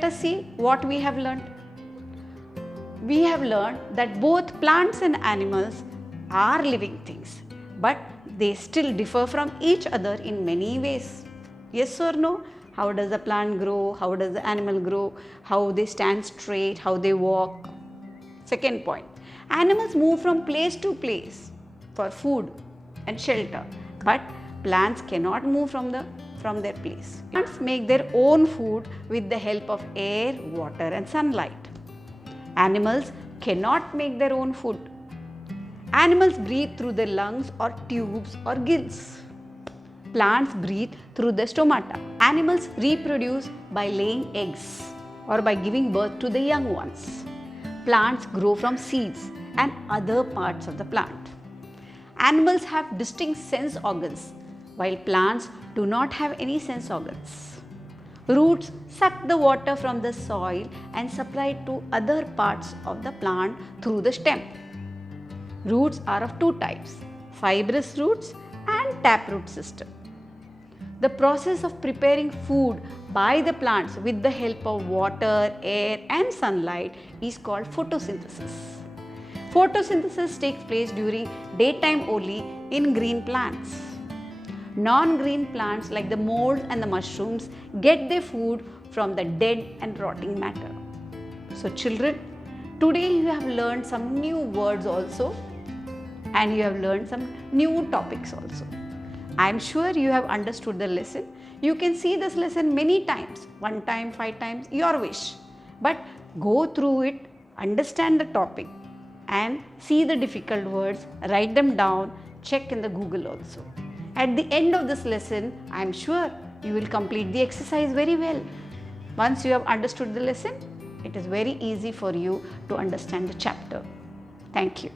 Let us see what we have learned. We have learned that both plants and animals are living things, but they still differ from each other in many ways. Yes or no? How does the plant grow? How does the animal grow? How they stand straight? How they walk? Second point, animals move from place to place for food and shelter, but plants cannot move from their place. Plants make their own food with the help of air, water and sunlight. Animals cannot make their own food. Animals breathe through their lungs or tubes or gills. Plants breathe through the stomata. Animals reproduce by laying eggs or by giving birth to the young ones. Plants grow from seeds and other parts of the plant. Animals have distinct sense organs, while plants do not have any sense organs. Roots suck the water from the soil and supply it to other parts of the plant through the stem. Roots are of two types, fibrous roots and taproot system. The process of preparing food by the plants with the help of water, air and sunlight is called photosynthesis. Photosynthesis takes place during daytime only in green plants. Non-green plants like the molds and the mushrooms get their food from the dead and rotting matter. So children, today you have learned some new words also, and you have learned some new topics also. I am sure you have understood the lesson. You can see this lesson many times, 1 time, 5 times, your wish. But go through it, understand the topic and see the difficult words, write them down, check in the Google also. At the end of this lesson, I am sure you will complete the exercise very well. Once you have understood the lesson, it is very easy for you to understand the chapter. Thank you.